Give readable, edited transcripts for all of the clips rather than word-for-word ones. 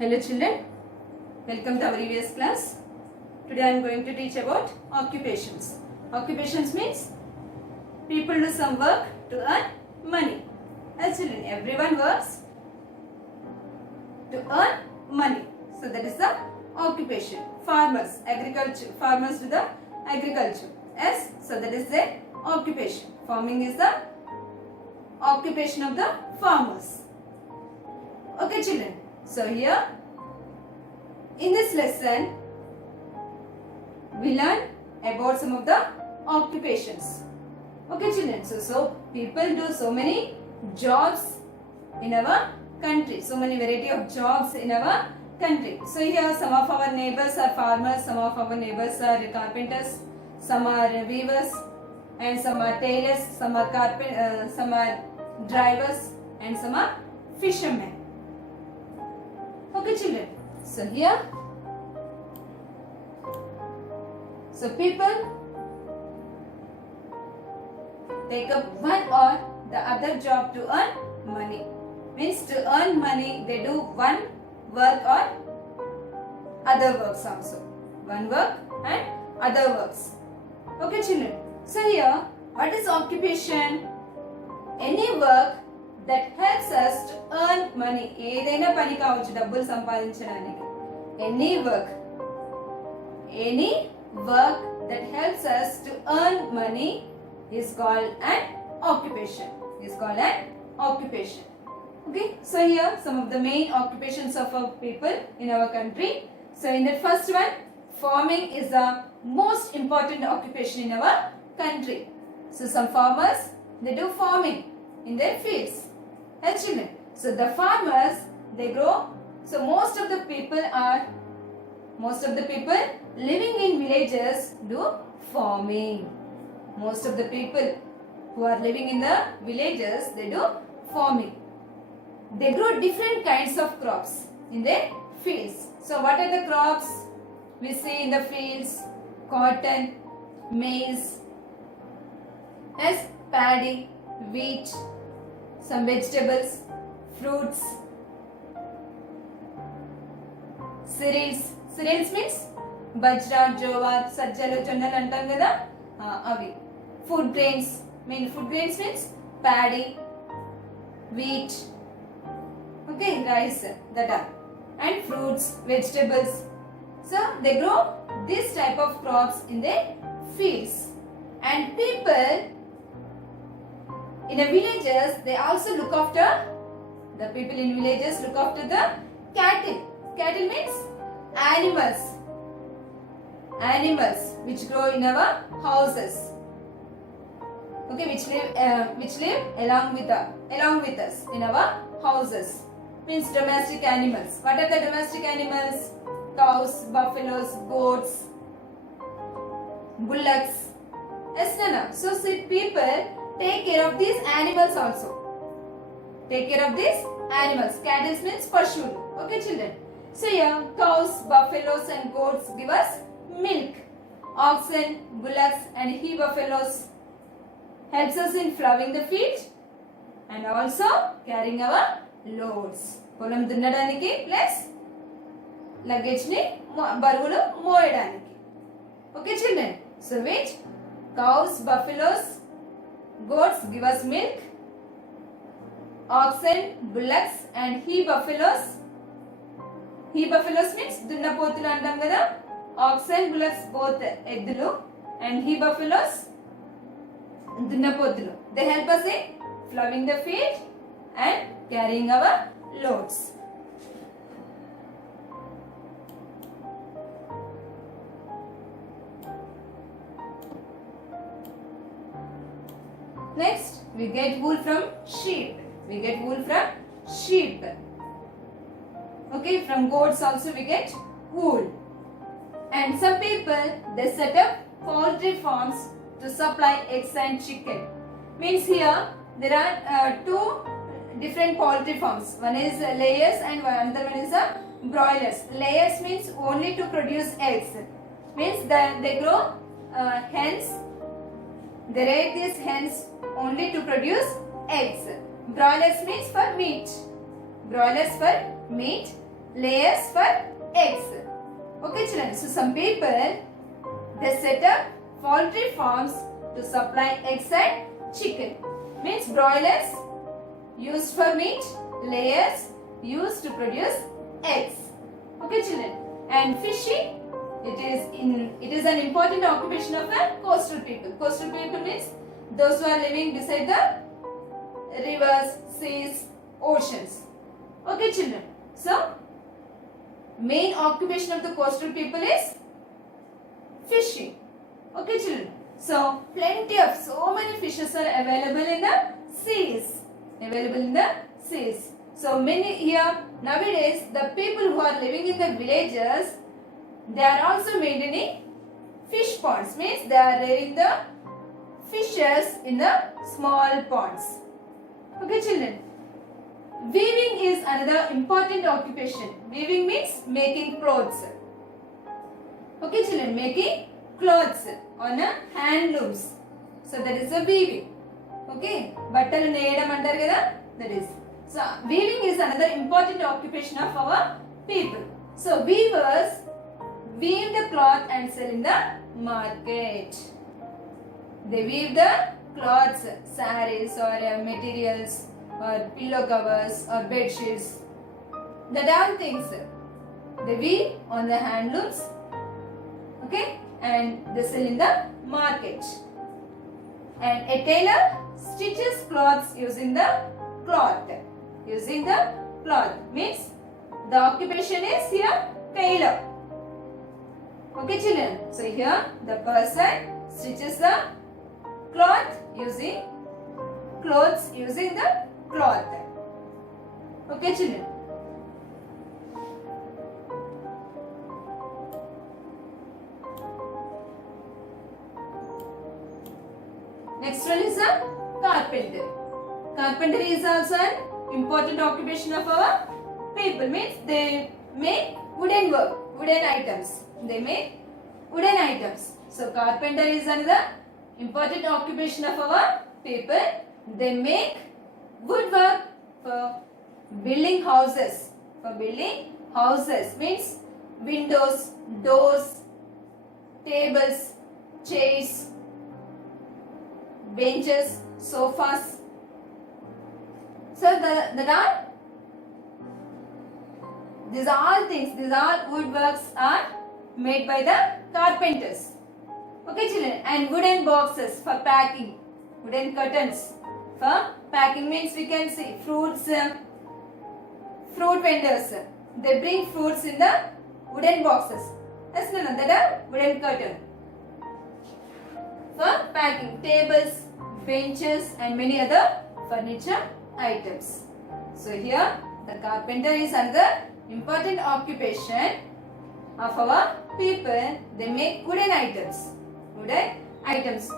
Hello children, welcome to our EVS class. Today I am going to teach about occupations. Occupations means people do some work to earn money. As children, everyone works to earn money. So that is the occupation. Farmers, agriculture, farmers do the agriculture. Yes, so that is the occupation. Farming is the occupation of the farmers. Okay children. So here in this lesson we learn about some of the occupations. Okay children, so people do so many jobs in our country, so many variety of jobs in our country. So here some of our neighbors are farmers, some of our neighbors are carpenters, some are weavers, and some are tailors, some are some are drivers, and some are fishermen. Okay children, so here, so people take up one or the other job to earn money. Means to earn money they do one work or other works also. One work and other works. Okay children, so here what is occupation? Any work that helps us to earn money. ఏదైనా పని కావచ్చు డబ్బులు సంపాదించడానికి. Any work that helps us to earn money is called an occupation. Okay, so here some of the main occupations of our people in our country. So in the first one, farming is the most important occupation in our country. So some farmers, they do farming in their fields. Yes, children. So the farmers, they grow. So most of the people living in villages do farming. Most of the people who are living in the villages, they do farming. They grow different kinds of crops in their fields. So what are the crops we see in the fields? Cotton, maize, as paddy, wheat, some vegetables, fruits, cereals. Cereals means bajra, jowar, sajjalu, jonnalu antam kada avi. Food grains means paddy, wheat, okay, rice, that are, and fruits, vegetables. So they grow this type of crops in their fields, and people in the villages, they also look after, the people in villages look after the cattle. Cattle means animals which grow in our houses. Okay, which live along with us in our houses. Means domestic animals. What are the domestic animals? Cows, buffaloes, goats, bullocks. Yes, Nana. So people take care of these animals also. Cattle means pashulu. Okay children. So here cows, buffaloes and goats give us milk. Oxen, bullocks and he buffaloes helps us in plowing the field and also carrying our loads. పొలం దున్నడానికి plus luggage ని బరువులు మోయడానికి. Okay children. So which cows, buffaloes, goats give us milk, oxen, bullocks and he buffaloes means దున్నపోతులు అంటాం కదా. Oxen, bullocks both ఎద్దులు and he buffaloes దున్నపోతులు. They help us in plowing the field and carrying our loads. Next, we get wool from sheep. Okay, from goats also we get wool. And some people, they set up poultry farms to supply eggs and chicken. Means here there are two different poultry farms. One is layers and another one is broilers. Layers means only to produce eggs. Means that they grow hens. They raise these hens only to produce eggs. Broilers means for meat. layers for eggs. Okay children, so some people they set up poultry farms to supply eggs and chicken. Means broilers used for meat, layers used to produce eggs. Okay children, and fishing it is an important occupation of a coastal people. Coastal people means those who are living beside the rivers, seas, oceans. Okay children, so main occupation of the coastal people is fishing. Okay children, so plenty of so many fishes are available in the seas. So many here nowadays the people who are living in the villages, they are also maintaining fish ponds. Means they are rearing the fishes in the small ponds. Okay children, weaving is another important occupation. Weaving means making clothes. Okay children, making clothes on a handlooms. So that is a weaving. Okay, బట్టలు నేయడం అంటారు కదా, that is. So weaving is another important occupation of our people. So weavers weave the cloth and sell in the market. They weave the cloths, sarees or materials or pillow covers or bed sheets. That all things they weave on the handlooms. Okay, and they sell in the market. And a tailor stitches clothes using the cloth. Means the occupation is here tailor. Okay children, so here the person stitches the clothes using the cloth. Okay children. Next one is a carpenter. Carpenter is also an important occupation of our people. Means they make wooden work, wooden items. So carpenter is another important occupation of our people. They make woodwork for building houses. Means windows, doors, tables, chairs, benches, sofas. So these all woodworks are made by the carpenters. Okay children, and wooden boxes for packing, wooden curtains for packing. Means we can see fruits, fruit vendors, they bring fruits in the wooden boxes. That's none that a wooden curtain for packing. Tables, benches and many other furniture items. So here the carpenter is another important occupation of our people. They make wooden items.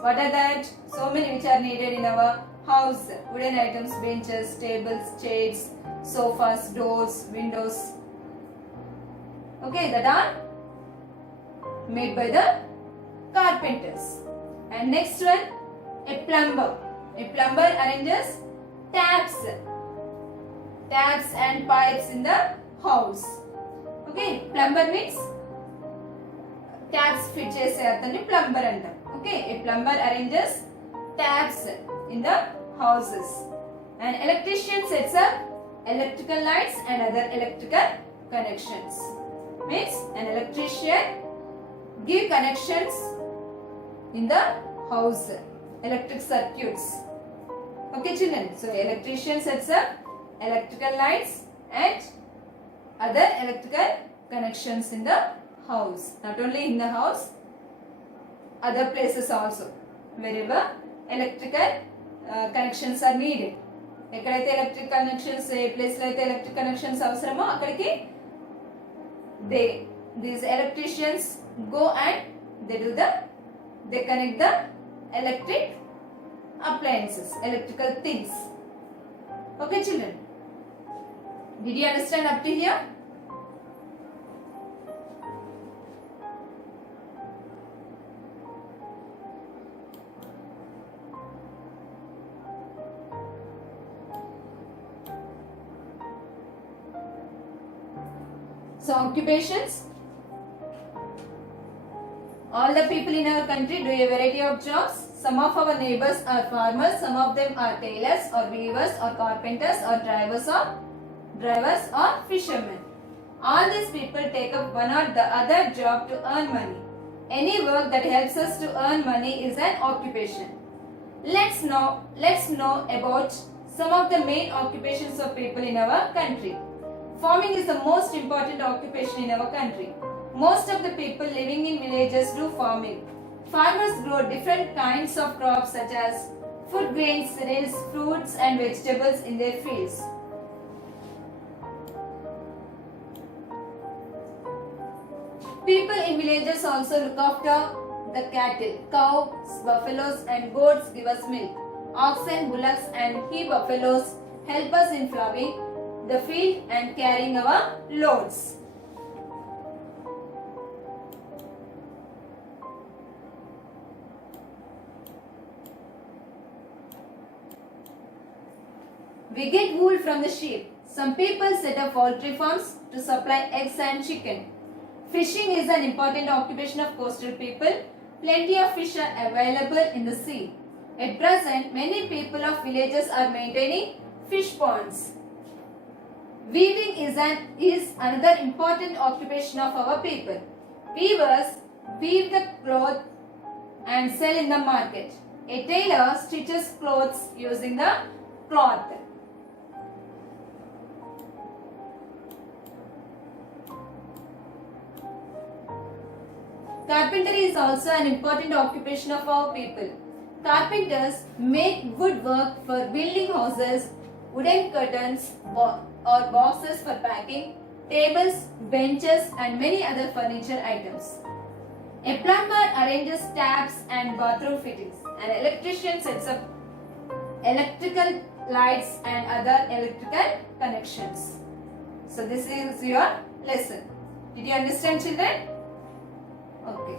What are that? So many which are needed in our house. Wooden items, benches, tables, chairs, sofas, doors, windows. Okay, that are made by the carpenters. And next one, a plumber. A plumber arranges taps and pipes in the house. Okay, plumber means taps fit chese athani plumber antam. Okay, a plumber arranges taps in the houses. An electrician sets up electrical lights and other electrical connections. Means an electrician give connections in the house, electric circuits. Okay children, so electrician sets up electrical lights and other electrical connections in the house. Not only in the house, other places also, wherever electrical connections are needed. ఎక్కడైతే electric connections ఏ place లో అయితే electric connections అవసరమో అక్కడికి these electricians go and they connect the electric appliances, electrical things. Okay children, did you understand up to here? So occupations. All the people in our country do a variety of jobs. Some of our neighbors are farmers, some of them are tailors or weavers or carpenters or drivers or fishermen. All these people take up one or the other job to earn money. Any work that helps us to earn money is an occupation. Let's know about some of the main occupations of people in our country. Farming is the most important occupation in our country. Most of the people living in villages do farming. Farmers grow different kinds of crops such as food grains, cereals, fruits and vegetables in their fields. People in villages also look after the cattle. Cows, buffaloes and goats give us milk. Oxen, bullocks and he-buffaloes help us in ploughing the field and carrying our loads. We get wool from the sheep. Some people set up poultry farms to supply eggs and chicken. Fishing is an important occupation of coastal people. Plenty of fish are available in the sea. At present, many people of villages are maintaining fish ponds. Weaving is another important occupation of our people. Weavers weave the cloth and sell in the market. A tailor stitches clothes using the cloth. Carpentry is also an important occupation of our people. Carpenters make woodwork for building houses, wooden curtains or boxes for packing, tables, benches and many other furniture items. A plumber arranges taps and bathroom fittings. An electrician sets up electrical lights and other electrical connections. So this is your lesson. Did you understand, children? Okay.